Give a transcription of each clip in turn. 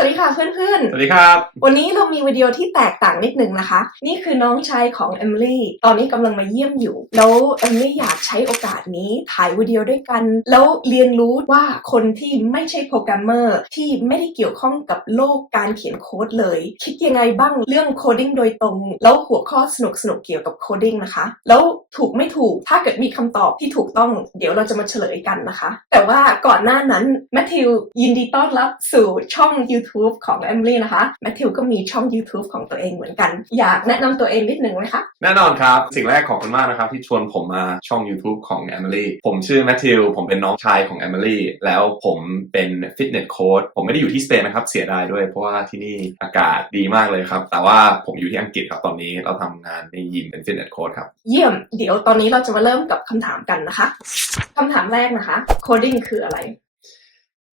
วัสดีค่ะเพื่อนสวัสดีครับๆวันนี้เรามีวิดีโอที่แตกต่างนิดนึงนะคะ นี่คือน้องชายของเอมิลี่ตอนนี้กำลังมาเยี่ยมอยู่ แล้วเอมิลี่อยากใช้โอกาสนี้ถ่ายวิดีโอด้วยกัน แล้วเรียนรู้ว่าคนที่ไม่ใช่โปรแกรมเมอร์ที่ไม่ได้เกี่ยวข้องกับโลกการเขียนโค้ดเลย คิดยังไงบ้างเรื่องโคดิ้งโดยตรง แล้วหัวข้อสนุกๆเกี่ยวกับโคดิ้งนะคะ แล้วถูกไม่ถูกถ้าเกิดมีคำตอบที่ถูกต้องเดี๋ยวเราจะมาเฉลยกันนะคะ แต่ว่าก่อนหน้านั้นแมทธิวยินดีต้อนรับสู่ช่อง YouTube ของแอมลี่นะคะแมทธิวก็มีช่อง YouTube ของตัวเองเหมือนกัน อยากแนะนำตัวเองนิดหนึ่งไหมคะ แน่นอนครับ สิ่งแรกขอบคุณมากนะครับ ที่ชวนผมมาช่อง YouTube ของ Emily ผมชื่อแมทธิวผมเป็นน้องชายของ Emily แล้วผมเป็นฟิตเนสโค้ชผมไม่ได้อยู่ที่สเปนนะครับเสียดายด้วย เพราะว่าที่นี่อากาศดีมากเลยครับ แต่ว่าผมอยู่ที่อังกฤษครับตอนนี้เราทำงานในยิมเป็นฟิตเนสโค้ชครับเยี่ยมเดี๋ยวตอนนี้เราจะมาเริ่มกับคำถามกันนะคะคำถามแรกนะคะ coding คืออะไร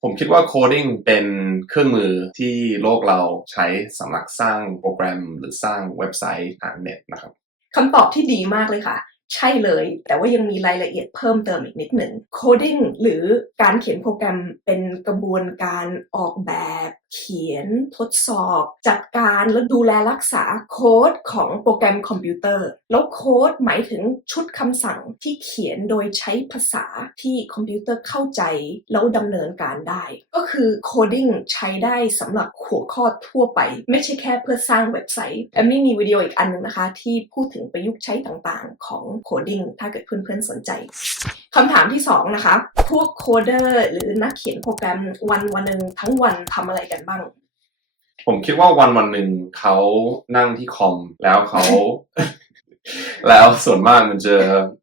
ผมคิดว่าโคดิ้งเป็นเครื่องมือที่โลกเราใช้สำหรับสร้างโปรแกรมหรือสร้างเว็บไซต์ทางเน็ตนะครับคำตอบที่ดีมากเลยค่ะ ใช่เลย แต่ว่ายังมีรายละเอียดเพิ่มเติมอีกนิดหนึ่งโคดิ้งหรือการเขียนโปรแกรมเป็นกระบวนการออกแบบเขียนทดสอบ จัดการและดูแลรักษาโค้ดของโปรแกรมคอมพิวเตอร์ แล้วโค้ดหมายถึงชุดคำสั่งที่เขียนโดยใช้ภาษาที่คอมพิวเตอร์เข้าใจ แล้วดำเนินการได้ ก็คือโคดิ้งใช้ได้สำหรับหัวข้อทั่วไป ไม่ใช่แค่เพื่อสร้างเว็บไซต์แอมมี่มีวิดีโออีกอันนึงนะคะ ที่พูดถึงประยุกต์ใช้ต่างๆ ของโคดิ้งถ้าเกิดเพื่อนๆสนใจ คำถามที่สองนะคะ พวกโคเดอร์หรือนักเขียนโปรแกรมวันวันหนึ่งทั้งวันทำอะไรกันบ้าง ผมคิดว่าวันวันหนึ่งเขานั่งที่คอมแล้วเขา แล้วส่วนมากมันจะ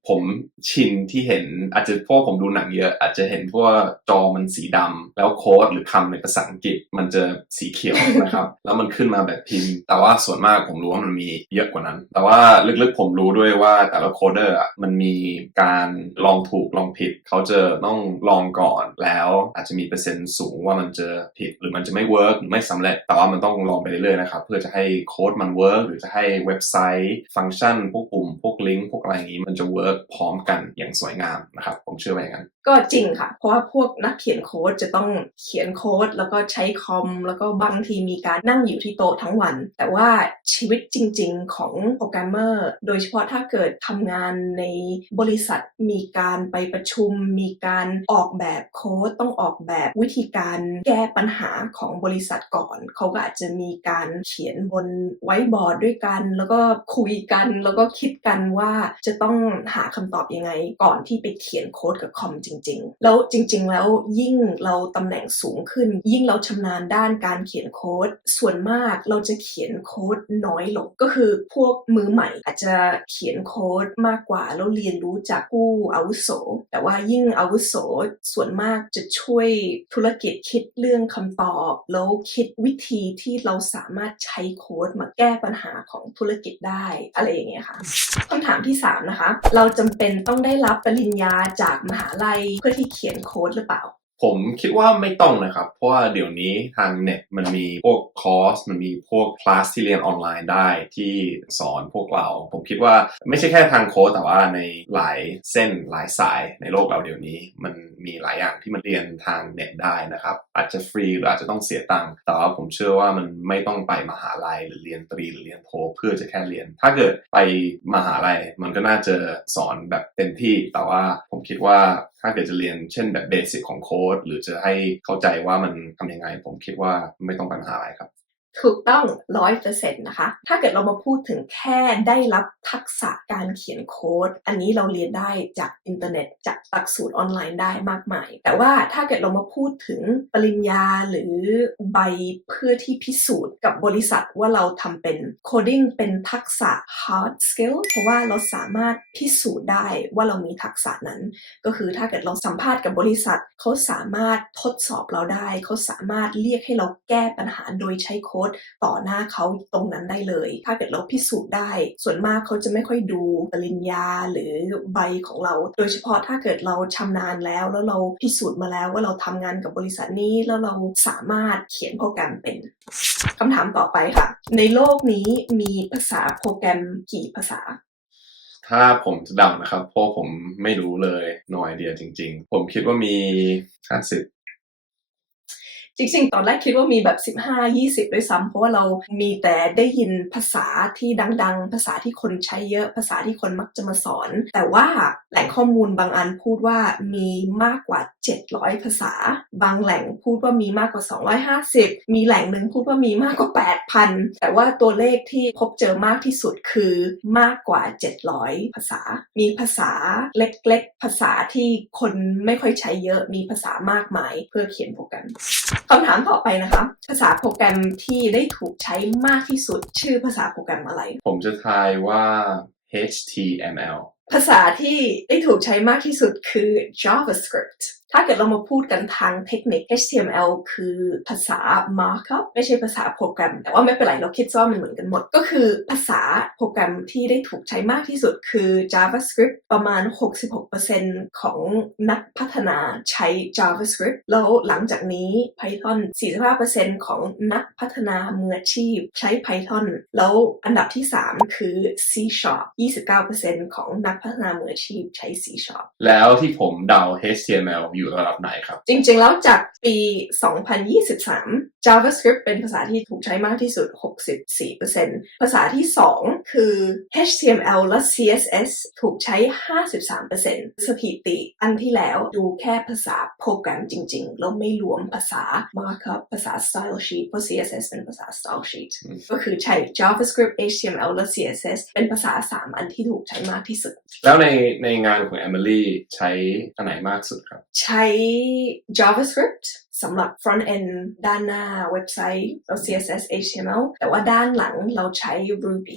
ผมชินที่เห็น อาจจะเพราะผมดูหนังเยอะ อาจจะเห็นพวกจอมันสีดำแล้วโค้ดหรือคำในภาษาอังกฤษ มันจะสีเขียวนะครับ แล้วมันขึ้นมาแบบพิมพ์ แต่ว่าส่วนมากผมรู้ว่ามันมีเยอะกว่านั้น แต่ว่าลึกๆผมรู้ด้วยว่าแต่ละโคเดอร์อะมันมีการลองถูกลองผิด เขาจะต้องลองก่อนแล้วอาจจะมีเปอร์เซ็นต์สูงว่ามันจะผิดหรือมันจะไม่เวิร์กหรือไม่สำเร็จแต่ว่ามันต้องลองไปเรื่อยๆนะครับเพื่อจะให้โค้ดมันเวิร์กหรือจะให้เว็บไซต์ฟังก์ชันพวกปุ่มพวกลิงก์พวกอะไรอย่างนี้มันจะเวิร์กพร้อมกันอย่างสวยงามนะครับ ผมเชื่อว่าอย่างนั้น ก็จริงค่ะ เพราะว่าพวกนักเขียนโค้ดจะต้องเขียนโค้ด แล้วก็ใช้คอม แล้วก็บางทีมีการนั่งอยู่ที่โต๊ะทั้งวัน แต่ว่าชีวิตจริง ๆ ของโปรแกรมเมอร์ โดยเฉพาะถ้าเกิดทำงานในบริษัทมีการไปประชุม มีการออกแบบโค้ดต้องออกแบบวิธีการแก้ปัญหาของบริษัทก่อน เขาก็อาจจะมีการเขียนบนไว้บอร์ดด้วยกัน แล้วก็คุยกัน แล้วก็คิดกันว่าจะต้องหาคำตอบยังไง ก่อนที่ไปเขียนโค้ดกับคอมจริงๆ แล้วจริง ๆ แล้วยิ่งเราตำแหน่งสูงขึ้น ยิ่งเราชำนาญด้านการเขียนโค้ด ส่วนมากเราจะเขียนโค้ดน้อยลง ก็คือพวกมือใหม่อาจจะเขียนโค้ดมากกว่า แล้วเรียนรู้จากผู้อาวุโส แต่ว่ายิ่งอาวุโสส่วนมากจะช่วยธุรกิจคิดเรื่องคำตอบ แล้วคิดวิธีที่เราสามารถใช้โค้ดมาแก้ปัญหาของธุรกิจได้อะไรอย่างเงี้ยค่ะคำถามที่ 3 นะคะ เราจำเป็นต้องได้รับปริญญาจากมหาลัยเพื่อที่เขียนโค้ดหรือเปล่า ผมคิดว่าไม่ต้องนะครับ เพราะว่าเดี๋ยวนี้ทางเน็ตมันมีพวกคอร์ส มันมีพวกคลาสที่เรียนออนไลน์ได้ที่สอนพวกเรา ผมคิดว่าไม่ใช่แค่ทางโค้ดแต่ว่าในหลายเส้นหลายสายในโลกเราเดี๋ยวนี้ มันมีหลายอย่างที่มันเรียนทางเน็ตได้นะครับ อาจจะฟรีหรืออาจจะต้องเสียตังค์แต่ว่าผมเชื่อว่ามันไม่ต้องไปมหาลัยหรือเรียนตรีหรือเรียนโทเพื่อจะแค่เรียน ถ้าเกิดไปมหาลัยมันก็น่าจะสอนแบบเต็มที่ แต่ว่าผมคิดว่า ถ้าเกิดจะเรียนเช่นแบบเบสิกของโค้ดหรือจะให้เข้าใจว่ามันทำยังไง ผมคิดว่าไม่ต้องไปมหาลัยครับ ถูกต้องร้อยเปอร์เซ็นต์นะคะ ถ้าเกิดเรามาพูดถึงแค่ได้รับทักษะการเขียนโค้ด อันนี้เราเรียนได้จากอินเทอร์เน็ต จากหลักสูตรออนไลน์ได้มากมาย แต่ว่าถ้าเกิดเรามาพูดถึงปริญญาหรือใบเพื่อที่พิสูจน์กับบริษัทว่าเราทำเป็นโคดิ้งเป็นทักษะ hard skill เพราะว่าเราสามารถพิสูจน์ได้ว่าเรามีทักษะนั้น ก็คือถ้าเกิดเราสัมภาษณ์กับบริษัทเขาสามารถทดสอบเราได้ เขาสามารถเรียกให้เราแก้ปัญหาโดยใช้โค้ดต่อหน้าเขาตรงนั้นได้เลย ถ้าเกิดเราพิสูจน์ได้ ส่วนมากเขาจะไม่ค่อยดูปริญญาหรือใบของเรา โดยเฉพาะถ้าเกิดเราชำนาญแล้ว แล้วเราพิสูจน์มาแล้วว่าเราทำงานกับบริษัทนี้แล้วเราสามารถเขียนโปรแกรมเป็นคำถามต่อไปค่ะ ในโลกนี้มีภาษาโปรแกรมกี่ภาษาถ้าผมจะเดานะครับเพราะผมไม่รู้เลย no idea จริง ๆ ผมคิดว่ามี 50 จริงๆ ตอนแรกคิดว่ามีแบบ 15 20 ด้วยซ้ำเพราะว่าเรามีแต่ได้ยินภาษาที่ดัง ๆ ภาษาที่คนใช้เยอะ ภาษาที่คนมักจะมาสอน แต่ว่าแหล่งข้อมูลบางอันพูดว่ามีมากกว่า 700 ภาษา บางแหล่งพูดว่ามีมากกว่า 250 มีแหล่งหนึ่งพูดว่ามีมากกว่า 8,000 แต่ว่าตัวเลขที่พบเจอมากที่สุดคือมากกว่า 700 ภาษา มีภาษาเล็กๆ ภาษาที่คนไม่ค่อยใช้เยอะ มีภาษามากมายเพื่อเขียนโปรแกรมคำถามต่อไปนะคะ ภาษาโปรแกรมที่ได้ถูกใช้มากที่สุดชื่อภาษาโปรแกรมอะไร ผมจะทายว่า HTML ภาษาที่ได้ถูกใช้มากที่สุดคือ JavaScript ถ้าเกิดเรามาพูดกันทางเทคนิค HTML คือภาษา markup ไม่ใช่ภาษาโปรแกรม แต่ว่าไม่เป็นไรเราคิดว่ามันเหมือนกันหมด ก็คือภาษาโปรแกรมที่ได้ถูกใช้มากที่สุดคือ JavaScript ประมาณ 66%ของนักพัฒนาใช้ JavaScript แล้วหลังจากนี้ Python 45%ของนักพัฒนามืออาชีพใช้ Python แล้วอันดับที่ 3 คือ C Sharp 29%ของนักพัฒนามืออาชีพใช้ C Sharp แล้วที่ผมเดา HTML อยูู่่ระดับไหนครับ จริงๆ แล้วจากปี 2023 JavaScript เป็นภาษาที่ถูกใช้มากที่สุด 64%ภาษาที่ 2 คือ HTML และ CSS ถูกใช้ 53%สถิติอันที่แล้วดูแค่ภาษาโปรแกรมจริงๆ แล้วไม่รวมภาษา markup ภาษา style sheet เพราะ CSS เป็นภาษา style sheet อืมก็คือใช้ JavaScript HTML และ CSS เป็นภาษา 3 อันที่ถูกใช้มากที่สุด แล้วในในงานของ Emily ใช้อันไหนมากสุดครับ ใช้ JavaScript สำหรับ front end ด้านหน้าเว็บไซต์แล้ว CSS HTML แต่ว่าด้านหลังเราใช้ Ruby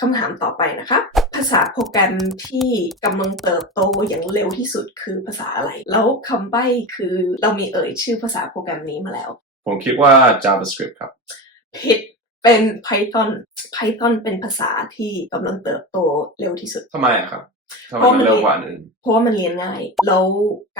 คำถามต่อไปนะคะ ภาษาโปรแกรมที่กำลังเติบโตอย่างเร็วที่สุดคือภาษาอะไร แล้วคำใบ้คือเรามีเอ่ยชื่อภาษาโปรแกรมนี้มาแล้ว ผมคิดว่า JavaScript ครับ ผิดเป็น Python Python เป็นภาษาที่กำลังเติบโตเร็วที่สุดทำไมอะครับ ทำไมเพราะมัมันนเร็วกว่าอันอื่นเพราะว่ามันเรียนง่าย แล้ว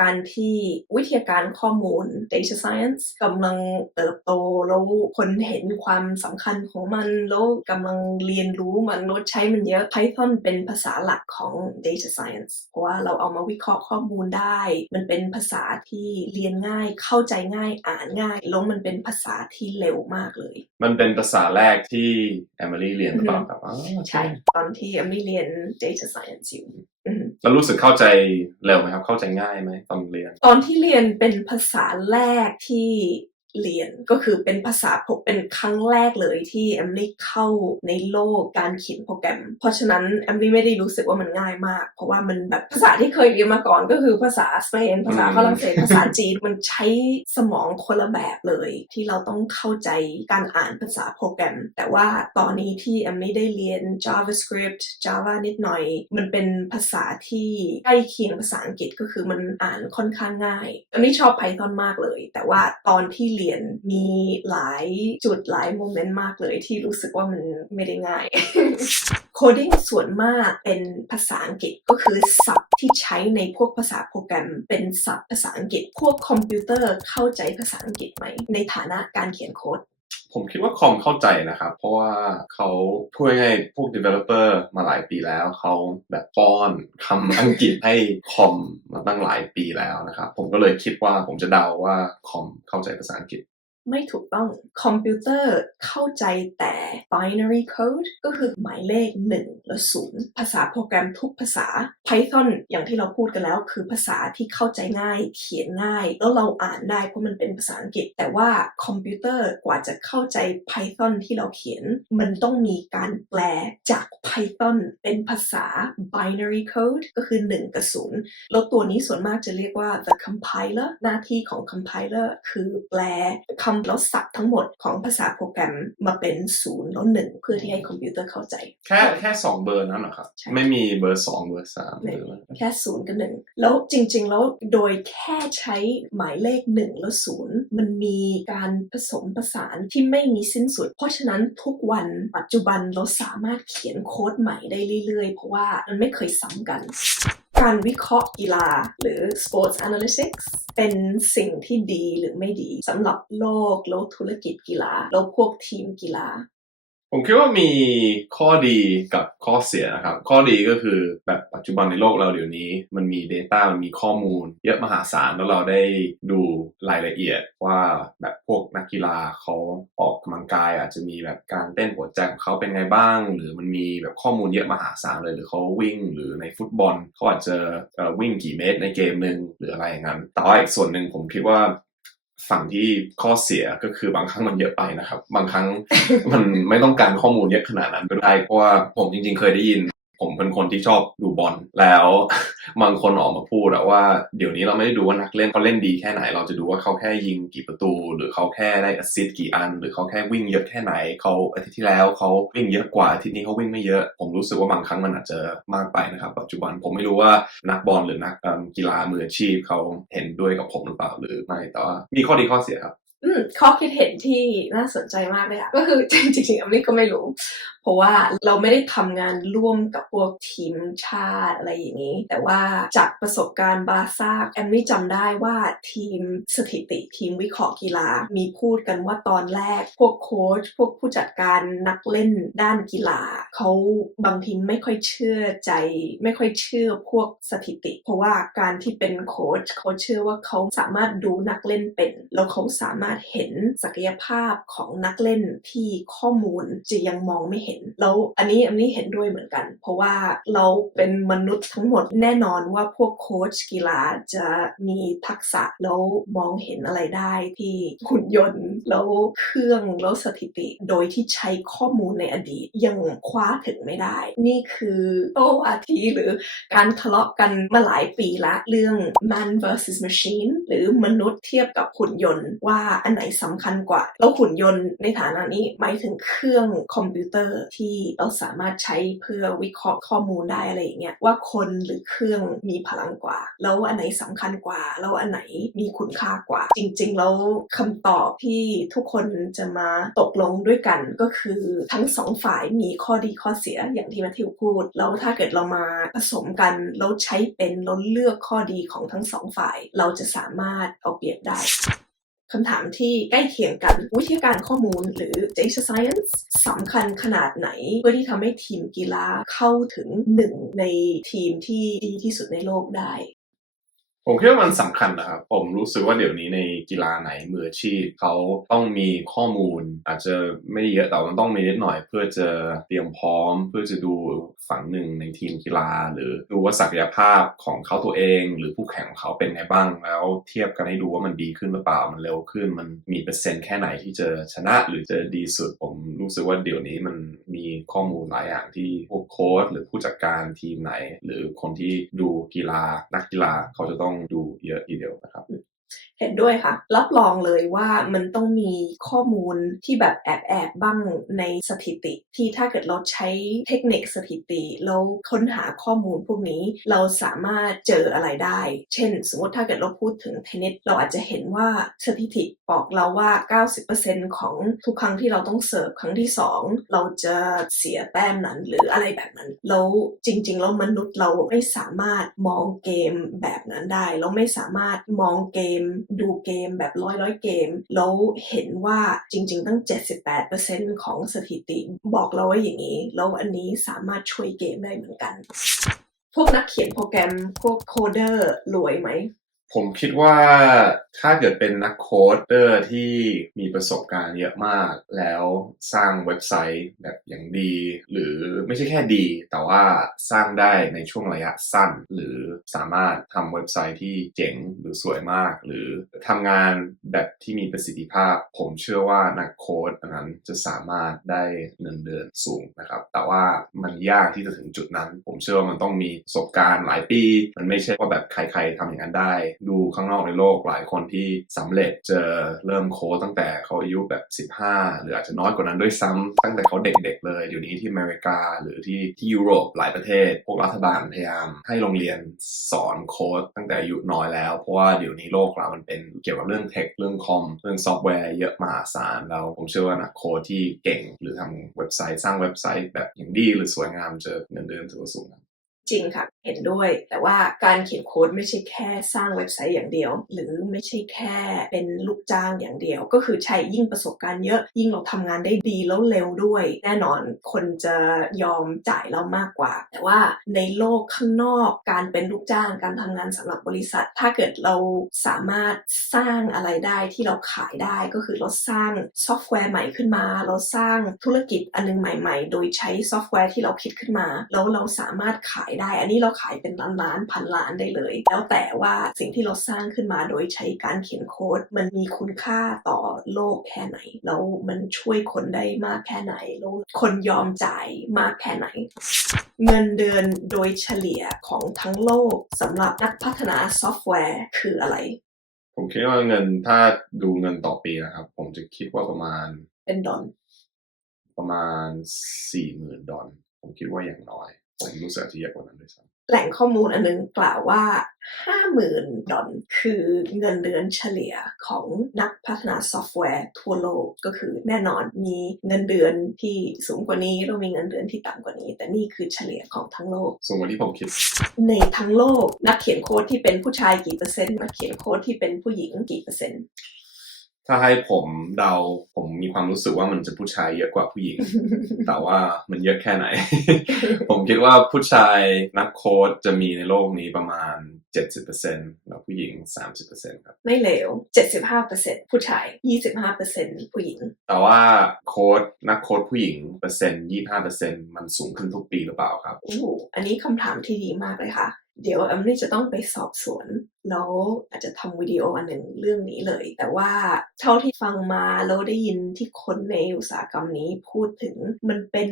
การที่วิทยาการข้อมูล data science กำลังเติบโต แล้วคนเห็นความสำคัญของมัน แล้วกำลังเรียนรู้มันแล้วใช้มันเยอะ Python เป็นภาษาหลักของ data science เพราะว่าเราเอามาวิเคราะห์ข้อมูลได้ มันเป็นภาษาที่เรียนง่าย เข้าใจง่าย อ่านง่าย แล้วมันเป็นภาษาที่เร็วมากเลย มันเป็นภาษาแรกที่ Emily เรียนหรือเปล่าครับอ๋อโอเคใช่ ตอนที่ยังไม่เรียน data science อยู่อืมแล้วรู้สึกเข้าใจเร็วไหมครับ เข้าใจง่ายไหมตอนเรียน ตอนที่เรียนเป็นภาษาแรกที่ เรียนก็คือเป็นภาษาผมเป็นครั้งแรกเลยที่แอมลี่เข้าในโลกการเขียนโปรแกรม เพราะฉะนั้นแอมลี่ไม่ได้รู้สึกว่ามันง่ายมาก เพราะว่ามันแบบภาษาที่เคยเรียนมาก่อนก็คือภาษาสเปน ภาษาฝรั่งเศสภาษาจีนมันใช้สมองคนละแบบเลย ที่เราต้องเข้าใจการอ่านภาษาโปรแกรม แต่ว่าตอนนี้ที่แอมลี่ได้เรียน JavaScript Java นิดหน่อย มันเป็นภาษาที่ใกล้เคียงภาษาอังกฤษก็คือมันอ่านค่อนข้างง่ายแอมลี่ชอบ Python มากเลย แต่ว่าตอนที่เรียนมีหลายจุดหลายโมเมนต์มากเลยที่รู้สึกว่ามันไม่ได้ง่าย โคดิ้งส่วนมากเป็นภาษาอังกฤษก็คือศัพท์ที่ใช้ในพวกภาษาโปรแกรม เป็นศัพท์ภาษาอังกฤษ พวกคอมพิวเตอร์เข้าใจภาษาอังกฤษไหม ในฐานะการเขียนโค้ด ผมคิดว่าคอมเข้าใจนะครับ เพราะว่าเขาพูดง่ายๆพวก developer มาหลายปีแล้ว เขาแบบป้อนคำอังกฤษให้คอมมาตั้งหลายปีแล้วนะครับ ผมก็เลยคิดว่าผมจะเดาว่าคอมเข้าใจภาษาอังกฤษ ไม่ถูกต้องคอมพิวเตอร์เข้าใจแต่ binary code ก็คือหมายเลข 1 และ 0 ภาษาโปรแกรมทุกภาษา Python อย่างที่เราพูดกันแล้ว คือภาษาที่เข้าใจง่าย เขียนง่าย แล้วเราอ่านได้เพราะมันเป็นภาษาอังกฤษ แต่ว่าคอมพิวเตอร์กว่าจะเข้าใจ Python ที่เราเขียน มันต้องมีการแปลจาก Python เป็นภาษา binary code ก็คือ 1 กับ 0 แล้วตัวนี้ส่วนมากจะเรียกว่า the compiler หน้าที่ของ compiler คือแปลคำแล้วศัพท์ทั้งหมดของภาษาโปรแกรมมาเป็นศูนย์แล้วหนึ่งเพื่อที่ให้คอมพิวเตอร์เข้าใจ แค่แค่สองเบอร์นั้นเหรอครับใช่ไม่มีเบอร์สองเบอร์สามหรือว่าแค่ศูนย์กับหนึ่งแล้วจริง ๆ แล้วโดยแค่ใช้หมายเลขหนึ่งแล้วศูนย์มันมีการผสมผสานที่ไม่มีสิ้นสุด เพราะฉะนั้นทุกวันปัจจุบันเราสามารถเขียนโค้ดใหม่ได้เรื่อยๆ เพราะว่ามันไม่เคยซ้ำกัน การวิเคราะห์กีฬาหรือ sports analytics เป็นสิ่งที่ดีหรือไม่ดีสำหรับโลกโลกธุรกิจกีฬาโลกพวกทีมกีฬา ผมคิดว่ามีข้อดีกับข้อเสียนะครับ ข้อดีก็คือแบบปัจจุบันในโลกเราเดี๋ยวนี้ มันมี Data มันมีข้อมูล เยอะมหาศาลแล้วเราได้ดูรายละเอียดว่าแบบพวกนักกีฬาเขาออกกำลังกาย อาจจะมีแบบการเต้นหัวใจของเขาเป็นไงบ้าง หรือมันมีแบบข้อมูลเยอะมหาศาลเลย หรือเขาวิ่งหรือในฟุตบอลเขาอาจจะวิ่งกี่เมตรในเกมหนึ่งหรืออะไรอย่างนั้นแต่ว่าอีกส่วนหนึ่งผมคิดว่า ฝั่งที่ข้อเสียก็คือบางครั้งมันเยอะไปนะครับ บางครั้งมันไม่ต้องการข้อมูลเยอะขนาดนั้นก็ได้เพราะว่าผมจริง ๆ เคยได้ยิน ผมเป็นคนที่ชอบดูบอลแล้วบางคนออกมาพูดอะว่าเดี๋ยวนี้เราไม่ได้ดูว่านักเล่นเขาเล่นดีแค่ไหน เราจะดูว่าเขาแค่ยิงกี่ประตู หรือเขาแค่ได้แอสซิสต์กี่อัน หรือเขาแค่วิ่งเยอะแค่ไหนเขาอาทิตย์ที่แล้วเขาวิ่งเยอะกว่าอาทิตย์นี้เขาวิ่งไม่เยอะ ผมรู้สึกว่าบางครั้งมันอาจจะมากไปนะครับปัจจุบันผมไม่รู้ว่านักบอลหรือนักกีฬามืออาชีพเขาเห็นด้วยกับผมหรือเปล่าหรือไม่แต่ว่ามีข้อดีข้อเสียครับอืมข้อคิดเห็นที่น่าสนใจมากเลยอะก็คือจริงๆอเมริก็ไม่รู้เพราะว่าเราไม่ได้ทำงานร่วมกับพวกทีมชาติอะไรอย่างนี้ แต่ว่าจากประสบการณ์บาซ่าแอมไม่จำได้ว่าทีมสถิติทีมวิเคราะห์กีฬา มีพูดกันว่าตอนแรก พวกโค้ชพวกผู้จัดการนักเล่นด้านกีฬาเขาบางทีไม่ค่อยเชื่อใจ ไม่ค่อยเชื่อพวกสถิติ เพราะว่าการที่เป็นโค้ชเขาเชื่อว่าเขาสามารถดูนักเล่นเป็น แล้วเขาสามารถเห็นศักยภาพของนักเล่นที่ข้อมูลจะยังมองไม่เห็นแล้วอันนี้อันนี้เห็นด้วยเหมือนกัน เพราะว่าเราเป็นมนุษย์ทั้งหมดแน่นอนว่าพวกโค้ชกีฬาจะมีทักษะแล้วมองเห็นอะไรได้ที่หุ่นยนต์แล้วเครื่องแล้วสถิติ โดยที่ใช้ข้อมูลในอดีตยังคว้าถึงไม่ได้ นี่คือโต้วาทีหรือการทะเลาะกันมาหลายปีละเรื่อง man versus machine หรือมนุษย์เทียบกับหุ่นยนต์ว่าอันไหนสำคัญกว่า แล้วหุ่นยนต์ในฐานะนี้หมายถึงเครื่องคอมพิวเตอร์ที่เราสามารถใช้เพื่อวิเคราะห์ข้อมูลได้อะไรอย่างเงี้ยว่าคนหรือเครื่องมีพลังกว่า แล้วอันไหนสำคัญกว่า แล้วอันไหนมีคุณค่ากว่า จริง ๆ แล้วคำตอบที่ทุกคนจะมาตกลงด้วยกันก็คือทั้งสองฝ่ายมีข้อดีข้อเสียอย่างที่แมทธิวพูด แล้วถ้าเกิดเรามาผสมกันแล้วใช้เป็นล้วเลือกข้อดีของทั้งสองฝ่าย เราจะสามารถเอาเปรียบได้ คำถามที่ใกล้เคียงกัน วิทยาการข้อมูลหรือ data science สำคัญขนาดไหน เพื่อที่ทำให้ทีมกีฬาเข้าถึงหนึ่งในทีมที่ดีที่สุดในโลกได้ ผมคิดว่ามันสำคัญนะครับ ผมรู้สึกว่าเดี๋ยวนี้ในกีฬาไหนมืออาชีพเขาต้องมีข้อมูล อาจจะไม่เยอะแต่มันต้องมีนิดหน่อย เพื่อจะเตรียมพร้อม เพื่อจะดูฝั่งหนึ่งในทีมกีฬา หรือดูว่าศักยภาพของเขาตัวเอง หรือผู้แข่งของเขาเป็นไงบ้างแล้วเทียบกันให้ดูว่ามันดีขึ้นหรือเปล่ามันเร็วขึ้น มันมีเปอร์เซ็นต์แค่ไหนที่จะชนะหรือจะดีสุดผมรู้สึกว่าเดี๋ยวนี้มัน มีข้อมูลหลายอย่างที่พวกโค้ชหรือผู้จัดการทีมไหน หรือคนที่ดูกีฬานักกีฬาเขาจะต้องดูเยอะทีเดียวนะครับ เห็นด้วยค่ะ รับรองเลยว่ามันต้องมีข้อมูลที่แบบแอบแอบบ้างในสถิติ ที่ถ้าเกิดเราใช้เทคนิคสถิติแล้วค้นหาข้อมูลพวกนี้เราสามารถเจออะไรได้ เช่น สมมติถ้าเกิดเราพูดถึงเทนนิสเราอาจจะเห็นว่าสถิติบอกเราว่า 90%ของทุกครั้งที่เราต้องเสิร์ฟครั้งที่ 2 เราจะเสียแต้มนั้นหรืออะไรแบบนั้นแล้วจริงๆแล้วมนุษย์เราไม่สามารถมองเกมแบบนั้นได้ เราไม่สามารถมองเกมดูเกมแบบร้อยร้อยเกม แล้วเห็นว่าจริง ๆ ตั้ง 78%ของสถิติ บอกเราว่าอย่างนี้ แล้วอันนี้สามารถช่วยเกมได้เหมือนกัน พวกนักเขียนโปรแกรมพวกโคเดอร์รวยไหม ผมคิดว่าถ้าเกิดเป็นนักโค้ดเดอร์ที่มีประสบการณ์เยอะมาก แล้วสร้างเว็บไซต์แบบอย่างดี หรือไม่ใช่แค่ดี แต่ว่าสร้างได้ในช่วงระยะสั้น หรือสามารถทำเว็บไซต์ที่เจ๋งหรือสวยมาก หรือทำงานแบบที่มีประสิทธิภาพ ผมเชื่อว่านักโค้ดอันนั้นจะสามารถได้เงินเดือนสูงนะครับ แต่ว่ามันยากที่จะถึงจุดนั้น ผมเชื่อว่ามันต้องมีประสบการณ์หลายปี มันไม่ใช่ว่าแบบใคร ๆทำอย่างนั้นได้ดูข้างนอกในโลกหลายคนที่สำเร็จเจอเริ่มโค้ดตั้งแต่เขาอายุแบบ 15 หรืออาจจะน้อยกว่านั้นด้วยซ้ำตั้งแต่เขาเด็กๆเลยอยู่นี้ที่อเมริกาหรือที่ที่ยุโรปหลายประเทศ พวกรัฐบาลพยายามให้โรงเรียนสอนโค้ดตั้งแต่อายุน้อยแล้ว เพราะว่าเดี๋ยวนี้โลกเรามันเป็นเกี่ยวกับเรื่องเทคเรื่องคอมเรื่องซอฟต์แวร์เยอะมหาศาลแล้วผมเชื่อว่านักโค้ดที่เก่ง หรือทำเว็บไซต์สร้างเว็บไซต์แบบอย่างดีหรือสวยงามจะเงินเดือนถือว่าสูงนะ จริงค่ะเห็นด้วย แต่ว่าการเขียนโค้ดไม่ใช่แค่สร้างเว็บไซต์อย่างเดียว หรือไม่ใช่แค่เป็นลูกจ้างอย่างเดียว ก็คือใช้ยิ่งประสบการณ์เยอะยิ่งเราทำงานได้ดีแล้วเร็วด้วย แน่นอนคนจะยอมจ่ายเรามากกว่า แต่ว่าในโลกข้างนอกการเป็นลูกจ้างการทำงานสำหรับบริษัท ถ้าเกิดเราสามารถสร้างอะไรได้ที่เราขายได้ก็คือเราสร้างซอฟต์แวร์ใหม่ขึ้นมา เราสร้างธุรกิจอันนึงใหม่ ๆ โดยใช้ซอฟต์แวร์ที่เราคิดขึ้นมา แล้วเราสามารถขายได้ อันนี้เราขายเป็นล้านล้านๆพันล้านได้เลย แล้วแต่ว่าสิ่งที่เราสร้างขึ้นมาโดยใช้การเขียนโค้ด มันมีคุณค่าต่อโลกแค่ไหน แล้วมันช่วยคนได้มากแค่ไหนแล้วคนยอมจ่ายมากแค่ไหน เงินเดือนโดยเฉลี่ยของทั้งโลกสำหรับนักพัฒนาซอฟต์แวร์คืออะไร ผมคิดว่าเงินถ้าดูเงินต่อปีนะครับ ผมจะคิดว่าประมาณเป็นดอลประมาณสี่หมื่นดอลลาร์ผมคิดว่าอย่างน้อย ผมรู้สึกอาจจะเยอะกว่านั้นด้วยซ้แหล่งข้อมูลอันนึงกล่าวว่า 50,000ดอลคือเงินเดือนเฉลี่ยของนักพัฒนาซอฟต์แวร์ทั่วโลกก็คือแน่นอนมีเงินเดือนที่สูงกว่านี้แล้วมีเงินเดือนที่ต่ำกว่านี้ แต่นี่คือเฉลี่ยของทั้งโลกส่วนกว่าที่ผมคิด ในทั้งโลกนักเขียนโค้ดที่เป็นผู้ชายกี่เปอร์เซ็นต์นักเขียนโค้ดที่เป็นผู้หญิงกี่เปอร์เซ็นต์ ถ้าให้ผมเดาผมมีความรู้สึกว่ามันจะผู้ชายเยอะกว่าผู้หญิง แต่ว่ามันเยอะแค่ไหน ผมคิดว่าผู้ชายนักโค้ดจะมีในโลกนี้ประมาณ 70%แล้วผู้หญิง 30%ครับ ไม่เลว75%ผู้ชาย 25%ผู้หญิง แต่ว่าโค้ดนักโค้ดผู้หญิงเปอร์เซ็นต์25%มันสูงขึ้นทุกปีหรือเปล่าครับอู้อันนี้คำถามที่ดีมากเลยค่ะเดี๋ยวแอมลี่จะต้องไปสอบสวน แล้วอาจจะทำวิดีโออันหนึ่งเรื่องนี้เลย แต่ว่าเท่าที่ฟังมาแล้วได้ยินที่คนในอุตสาหกรรมนี้พูดถึงมันเป็น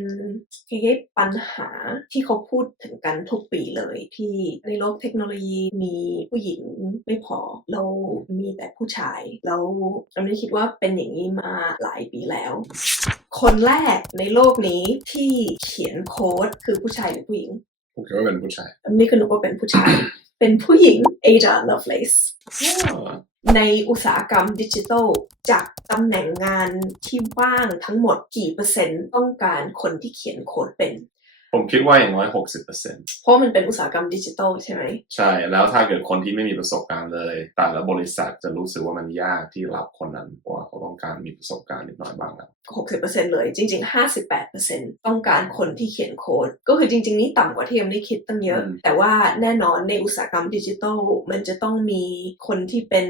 คล้ายๆปัญหาที่เขาพูดถึงกันทุกปีเลย ที่ในโลกเทคโนโลยีมีผู้หญิงไม่พอเรามีแต่ผู้ชาย แล้วแอมลี่คิดว่าเป็นอย่างนี้มาหลายปีแล้ว คนแรกในโลกนี้ที่เขียนโค้ดคือผู้ชายหรือผู้หญิง ผมคิดว่าเป็นผู้ชายอันนี้ก็นึกว่าเป็นผู้ชาย เป็นผู้หญิง Ada Lovelace ในอุตสาหกรรมดิจิทัลจากตำแหน่งงานที่ว่างทั้งหมดกี่เปอร์เซ็นต์ต้องการคนที่เขียนโค้ดเป็น ผมคิดว่าอย่างน้อย60%เพราะมันเป็นอุตสาหกรรมดิจิทัลใช่ไหม ใช่ แล้วถ้าเกิดคนที่ไม่มีประสบการณ์เลย แต่ละบริษัทจะรู้สึกว่ามันยากที่รับคนนั้นเพราะว่าเขาต้องการมีประสบการณ์นิดหน่อยบ้างแล้ว60%เลย จริงๆ58%ต้องการคนที่เขียนโค้ด ก็คือจริง ๆ นี่ต่ำกว่าที่เอ็มได้คิดตั้งเยอะอืมแต่ว่าแน่นอนในอุตสาหกรรมดิจิทัลมันจะต้องมีคนที่เป็น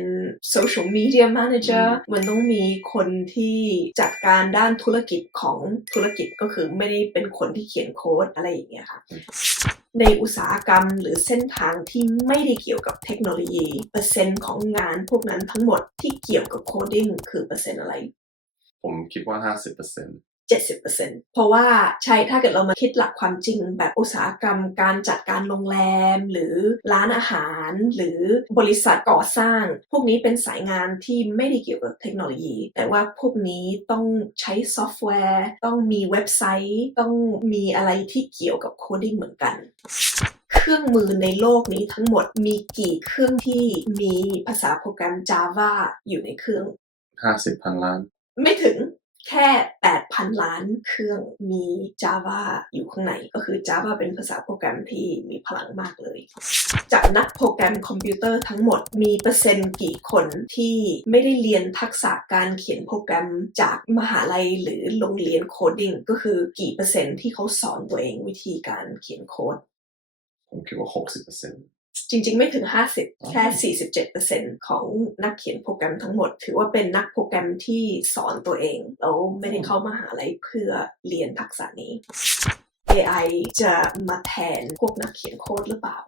social media manager มันต้องมีคนที่จัดการด้านธุรกิจของธุรกิจก็คือไม่ได้เป็นคนที่เขียนโค้ดอะไรอย่างเงี้ยค่ะในอุตสาหกรรมหรือเส้นทางที่ไม่ได้เกี่ยวกับเทคโนโลยี เปอร์เซ็นต์ของงานพวกนั้นทั้งหมดที่เกี่ยวกับโคดิ้งคือเปอร์เซ็นต์อะไร ผมคิดว่า 50% 70%เพราะว่าใช่ถ้าเกิดเรามาคิดหลักความจริง แบบอุตสาหกรรมการจัดการโรงแรม หรือร้านอาหาร หรือบริษัทก่อสร้าง พวกนี้เป็นสายงานที่ไม่ได้เกี่ยวกับเทคโนโลยี แต่ว่าพวกนี้ต้องใช้ซอฟต์แวร์ ต้องมีเว็บไซต์ ต้องมีอะไรที่เกี่ยวกับโคดิ้งเหมือนกันเครื่องมือในโลกนี้ทั้งหมดมีกี่เครื่องที่มีภาษาโปรแกรม Java อยู่ในเครื่อง 50พันล้าน ไม่ถึง แค่ 8,000 ล้านเครื่องมี Java อยู่ข้างใน ก็คือ Java เป็นภาษาโปรแกรมที่มีพลังมากเลย จากนักโปรแกรมคอมพิวเตอร์ทั้งหมดมีเปอร์เซ็นต์กี่คนที่ไม่ได้เรียนทักษะการเขียนโปรแกรมจากมหาลัยหรือโรงเรียนโคดดิ้งก็คือกี่เปอร์เซ็นต์ที่เขาสอนตัวเองวิธีการเขียนโค้ดผมคิดว่า 60% จริงๆ ไม่ถึง 50 แค่ 47%ของนักเขียนโปรแกรมทั้งหมด ถือว่าเป็นนักโปรแกรมที่สอนตัวเอง แล้วไม่ได้เข้ามหาลัยเพื่อเรียนทักษะนี้ AI จะมาแทนพวกนักเขียนโค้ดหรือเปล่า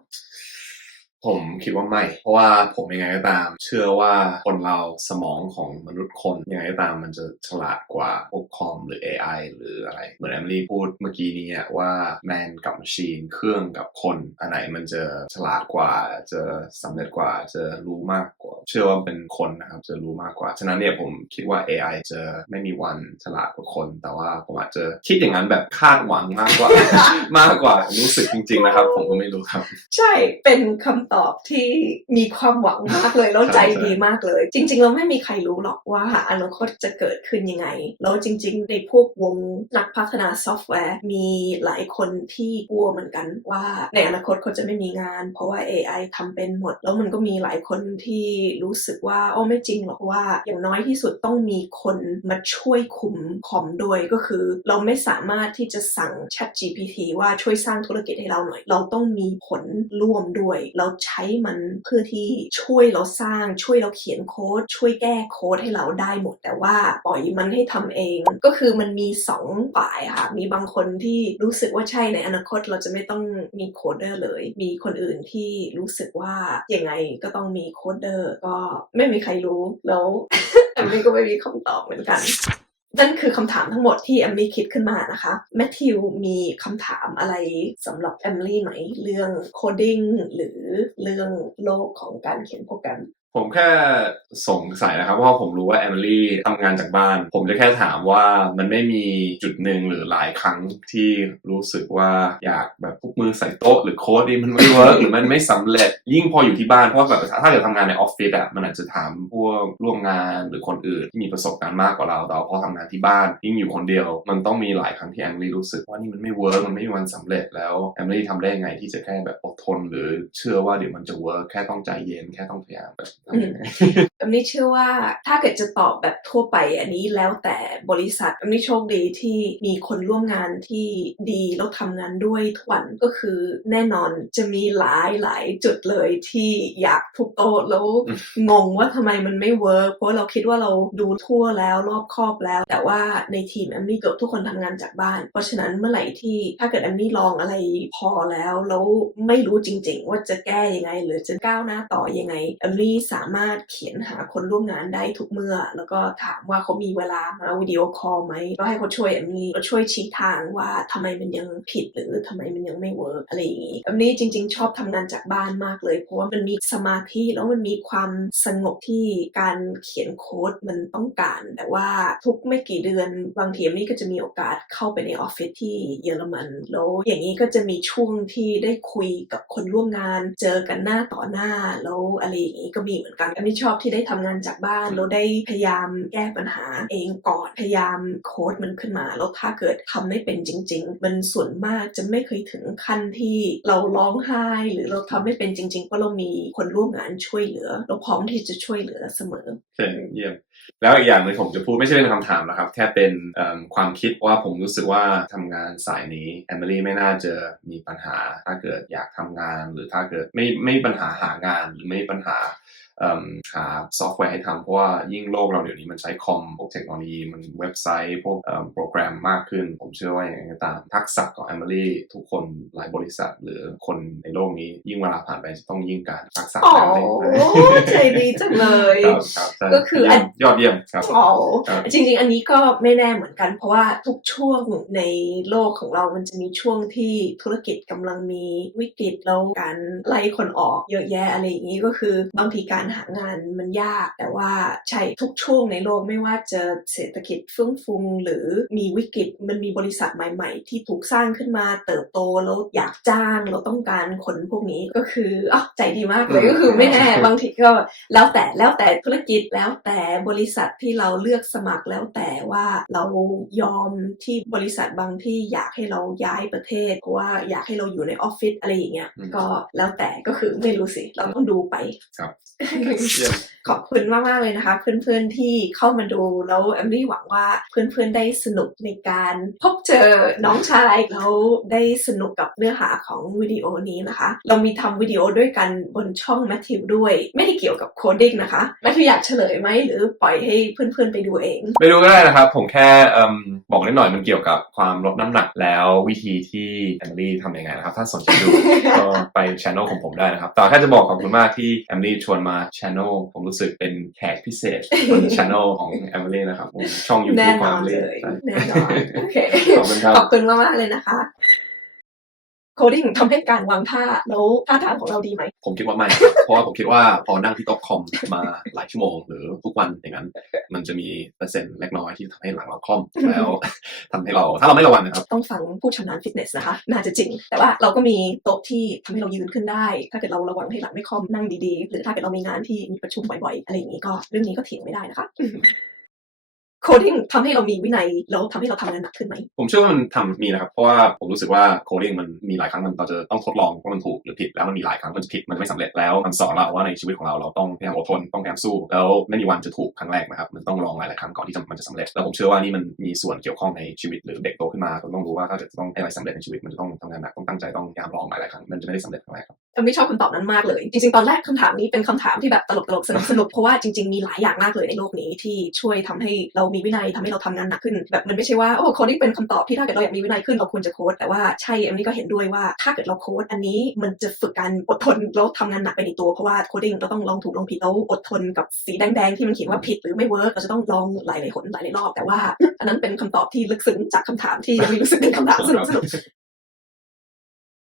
ผมคิดว่าไม่ เพราะว่าผมยังไงก็ตาม เชื่อว่าคนเราสมองของมนุษย์คนยังไงก็ตามมันจะฉลาดกว่าพวกคอมหรือ AI หรืออะไร เหมือนแอมลี่พูดเมื่อกี้นี้ว่าแมนกับมชีนเครื่องกับคนอันไหนมันจะฉลาดกว่าจะสำเร็จกว่าจะรู้มากกว่า เชื่อว่าเป็นคนนะครับจะรู้มากกว่า ฉะนั้นเนี่ยผมคิดว่า AI จะไม่มีวันฉลาดกว่าคน แต่ว่าผมอาจจะคิดอย่างนั้นแบบคาดหวังมากกว่ามากกว่ารู้สึกจริง ๆ นะครับ ผมก็ไม่รู้ครับ ใช่เป็นคำำตอบที่มีความหวังมากเลยแล้วใจดีมากเลย จริง ๆ เราไม่มีใครรู้หรอกว่าอนาคตจะเกิดขึ้นยังไง แล้วจริง ๆ ในพวกวงนักพัฒนาซอฟต์แวร์ มีหลายคนที่กลัวเหมือนกันว่าในอนาคตเขาจะไม่มีงาน เพราะว่า AI ทำเป็นหมด แล้วมันก็มีหลายคนที่รู้สึกว่าโอ้ไม่จริงหรอกว่าอย่างน้อยที่สุดต้องมีคนมาช่วยคุมคอมด้วยก็คือ เราไม่สามารถที่จะสั่ง Chat GPT ว่าช่วยสร้างธุรกิจให้เราหน่อย เราต้องมีผลร่วมด้วย เราใช้มันเพื่อที่ช่วยเราสร้างช่วยเราเขียนโค้ดช่วยแก้โค้ดให้เราได้หมด แต่ว่าปล่อยมันให้ทำเอง ก็คือมันมีสองฝ่ายค่ะมีบางคนที่รู้สึกว่าใช่ในอนาคตเราจะไม่ต้องมีโคดเดอร์เลย มีคนอื่นที่รู้สึกว่ายังไงก็ต้องมีโคดเดอร์ก็ไม่มีใครรู้แล้วอันนี้ก็ไม่มีคำตอบเหมือนกัน นั่นคือคำถามทั้งหมดที่แอมลี่คิดขึ้นมานะคะแมทธิวมีคำถามอะไรสำหรับแอมลี่ไหม เรื่องโคดิ้งหรือเรื่องโลกของการเขียนโปรแกรม ผมแค่สงสัยนะครับเพราะว่าผมรู้ว่าแอมิลี่ทำงานจากบ้าน ผมจะแค่ถามว่ามันไม่มีจุดหนึ่งหรือหลายครั้งที่รู้สึกว่าอยากแบบพุกมือใส่โต๊ะหรือโค้ดนี่มันไม่เวิร์กหรือมันไม่สำเร็จ ยิ่งพออยู่ที่บ้านเพราะแบบถ้าเกิดทำงานในออฟฟิศอะมันอาจจะถามพวกร่วมงานหรือคนอื่นที่มีประสบการณ์มากกว่าเราแต่ว่าพอทำงานที่บ้านยิ่งอยู่คนเดียว มันต้องมีหลายครั้งที่แอมิลี่รู้สึกว่านี่มันไม่เวิร์กมันไม่มีวันสำเร็จแล้วแอมิลี่ทำได้ยังไงที่จะแค่แบบอดทน หรือเชื่อว่าเดี๋ยวมันจะเวิร์กแค่ต้องใจเย็นแค่ต้องพยายามแบบทำยังไงอันนี้เชื่อว่าถ้าเกิดจะตอบแบบทั่วไปอันนี้แล้วแต่บริษัทอันนี้โชคดีที่มีคนร่วมงานที่ดีแล้วทำงานด้วยทุกวันก็คือแน่นอนจะมีหลายหลายจุดเลยที่อยากทุบโต๊ะแล้วอืมงงว่าทำไมมันไม่เวิร์กเพราะเราคิดว่าเราดูทั่วแล้วรอบครอบแล้ว แต่ว่าในทีมแอมมี่เกือบทุกคนทำงานจากบ้าน เพราะฉะนั้นเมื่อไหร่ที่ถ้าเกิดแอมมี่ลองอะไรพอแล้วแล้วไม่รู้จริง ๆ ว่าจะแก้ยังไง หรือจะก้าวหน้าต่อยังไงแอมมี่สามารถเขียนหาคนร่วมงานได้ทุกเมื่อ แล้วก็ถามว่าเขามีเวลามาวิดีโอคอลไหมก็ให้เขาช่วยแอมมี่ก็ช่วยชี้ทางว่าทำไมมันยังผิดหรือทำไมมันยังไม่เวิร์กอะไรอย่างนี้แอมมี่จริง ๆ ชอบทำงานจากบ้านมากเลย เพราะว่ามันมีสมาธิแล้วมันมีความสงบที่การเขียนโค้ดมันต้องการ แต่ว่าทุกไม่กี่เดือนบางทีแอมมี่ก็จะมีโอกาสเข้าไปในออฟฟิศที่เยอรมันแล้วอย่างนี้ก็จะมีช่วงที่ได้คุยกับคนร่วมงาน เจอกันหน้าต่อหน้าแล้วอะไรอย่างนี้ก็มีเหมือนกันแอมมี่ชอบที่ได้ทำงานจากบ้านแล้วได้พยายามแก้ปัญหาเองก่อนพยายามโค้ดมันขึ้นมา แล้วถ้าเกิดทำไม่เป็นจริง ๆ มันส่วนมากจะไม่เคยถึงขั้นที่เราร้องไห้ หรือเราทำไม่เป็นจริงๆเพราะเรามีคนร่วมงานช่วยเหลือ เราพร้อมที่จะช่วยเหลือเสมอโอเคเยี่ยมแล้วอีกอย่างหนึงผมจะพูดไม่ใช่เป็นคำถามนะครับ แค่เป็นเอิ่มความคิดว่าผมรู้สึกว่าทำงานสายนี้แอมิลี่ไม่น่าจะมีปัญหา ถ้าเกิดอยากทำงาน หรือถ้าเกิดไม่ไม่มีปัญหาหางานหรือไม่มีปัญหาเอิ่มหาซอฟต์แวร์ให้ทำเพราะว่ายิ่งโลกเราเดี๋ยวนี้มันใช้คอมพวกเทคโนโลยีมันเว็บไซต์พวกเอิ่มโปรแกรมมากขึ้น ผมเชื่อว่าอย่างไรก็ตาม ทักษะของแอมิลี่ทุกคนหลายบริษัทหรือคนในโลกนี้ยิ่งเวลาผ่านไปจะต้องยิ่งการทักษะอ๋อแอมิลี่ใจดีจังเลยครับครับใช่ก็คืออันเยี่ยมยอดเยี่ยมครับอ๋อครับจริง ๆ อันนี้ก็ไม่แน่เหมือนกัน เพราะว่าทุกช่วงในโลกของเรามันจะมีช่วงที่ธุรกิจกำลังมีวิกฤตแล้วการไล่คนออกเยอะแยะอะไรอย่างนี้ก็คือบางทีการหางานมันยาก แต่ว่าใช่ทุกช่วงในโลกไม่ว่าจะเศรษฐกิจเฟื่องฟูหรือมีวิกฤตมันมีบริษัทใหม่ ๆ ที่ถูกสร้างขึ้นมาเติบโตแล้วอยากจ้างเราต้องการคนพวกนี้ก็คืออ๋อใจดีมากเลยก็คือไม่แน่บางทีก็แล้วแต่แล้วแต่ธุรกิจแล้วแต่บริษัทที่เราเลือกสมัครแล้วแต่ว่าเรายอมที่บริษัทบางที่อยากให้เราย้ายประเทศเพราะว่าอยากให้เราอยู่ในออฟฟิศอะไรอย่างเงี้ยก็แล้วแต่ก็คือไม่รู้สิ เราต้องดูไปครับขอบคุณมากๆเลยนะคะ เพื่อนๆที่เข้ามาดูแล้วแอมลี่หวังว่าเพื่อนๆได้สนุกในการพบเจอน้องชายแล้วได้สนุกกับเนื้อหาของวิดีโอนี้นะคะ เรามีทำวิดีโอด้วยกันบนช่องแมทธิวด้วย ไม่ได้เกี่ยวกับโคดิ้งนะคะแมทธิวอยากเฉลยไหมหรือปล่อยให้เพื่อนๆไปดูเองไม่รู้ก็ได้นะครับ ผมแค่เอิ่มบอกนิดหน่อยมันเกี่ยวกับความลดน้ำหนักแล้ววิธีที่แอมลี่ทำยังไงนะครับ ถ้าสนใจดูก็ไปช anel ของผมได้นะครับแต่แค่จะบอกขอบคุณมากที่แอมลี่ชวนมาช anel ผมรู้สึกเป็นแขกพิเศษบนช anel ของแอมลี่นะครับผมช่องแน่ YouTube นของอแอนมเลลี่ยแน่นอนโอเคขอบคุณครับ ขอบคุณมากๆเลยนะคะ coding ทำให้การวางท่าแล้วท่าทางของเราดีไหม ผมคิดว่าไม่ครับเพราะว่าผมคิดว่าพอนั่งที่โต๊ะคอมมาหลายชั่วโมงหรือทุกวันอย่างนั้น มันจะมีเปอร์เซ็นต์เล็กน้อยที่ทำให้หลังเราคล่อมแล้วทำให้เราถ้าเราไม่ระวังนะครับ ต้องฟังผู้ชำนาญฟิตเนสนะคะ น่าจะจริง แต่ว่าเราก็มีโต๊ะที่ทำให้เรายืนขึ้นได้ ถ้าเกิดเราระวังให้หลังไม่คอมนั่งดีๆ หรือถ้าเกิดเรามีงานที่มีประชุมบ่อยๆ อะไรอย่างนี้ก็เรื่องนี้ก็เถียงไม่ได้นะคะ โคดิ้งทำให้เรามีวินัยแล้วทำให้เราทำงานหนักขึ้นไหม ผมเชื่อว่ามันทำมีนะครับ เพราะว่าผมรู้สึกว่าโคดิ้งมันมีหลายครั้งมันเราจะต้องทดลองว่ามันถูกหรือผิดแล้วมันมีหลายครั้งมันจะผิดมันจะไม่สำเร็จแล้วมันสอนเราว่าในชีวิตของเราเราต้องพยายามอดทนต้องพยายามสู้ แล้วไม่มีวันจะถูกครั้งแรกนะครับมันต้องลองหลายๆครั้งก่อนที่มันจะสำเร็จแล้วผมเชื่อว่านี่มันมีส่วนเกี่ยวข้องในชีวิตหรือเด็กโตขึ้นมาก็ต้องรู้ว่าถ้าจะต้องให้อะไรสำเร็จในชีวิตมันจะต้องทำงานหนักต้องตั้งใจต้องพยายามลองหลายๆครั้งมันจะไม่ได้สำเร็จครั้งแรกครับแอมไม่ชอบคำตอบนั้นมากเลย จริงๆ ตอนแรกคำถามนี้เป็นคำถามที่แบบตลกๆ สนุกๆ เพราะว่าจริงๆ มีหลายอย่างมากเลยในโลกนี้ที่ช่วยทำให้เรามีวินัยทำให้เราทำงานหนักขึ้น แบบมันไม่ใช่ว่าโอ้โคดิ้งเป็นคำตอบที่ถ้าเกิดเราอยากมีวินัยขึ้นเราควรจะโค้ดแต่ว่าใช่เอมนี่ก็เห็นด้วยว่าถ้าเกิดเราโค้ดอันนี้มันจะฝึกการอดทนแล้วทำงานหนักไปในตัวเพราะว่าโคดิ้งเราต้องลองถูกลองผิดแล้วอดทนกับสีแดงๆที่มันเขียนว่าผิดหรือไม่เวิร์กเราจะต้องลองหลายๆหนหลายๆรอบแต่ว่า อันนั้นเป็นคำตอบที่ลึกซึ้งจากคำถามที่ยังม่รู้สึกเป็นคำถามสนุก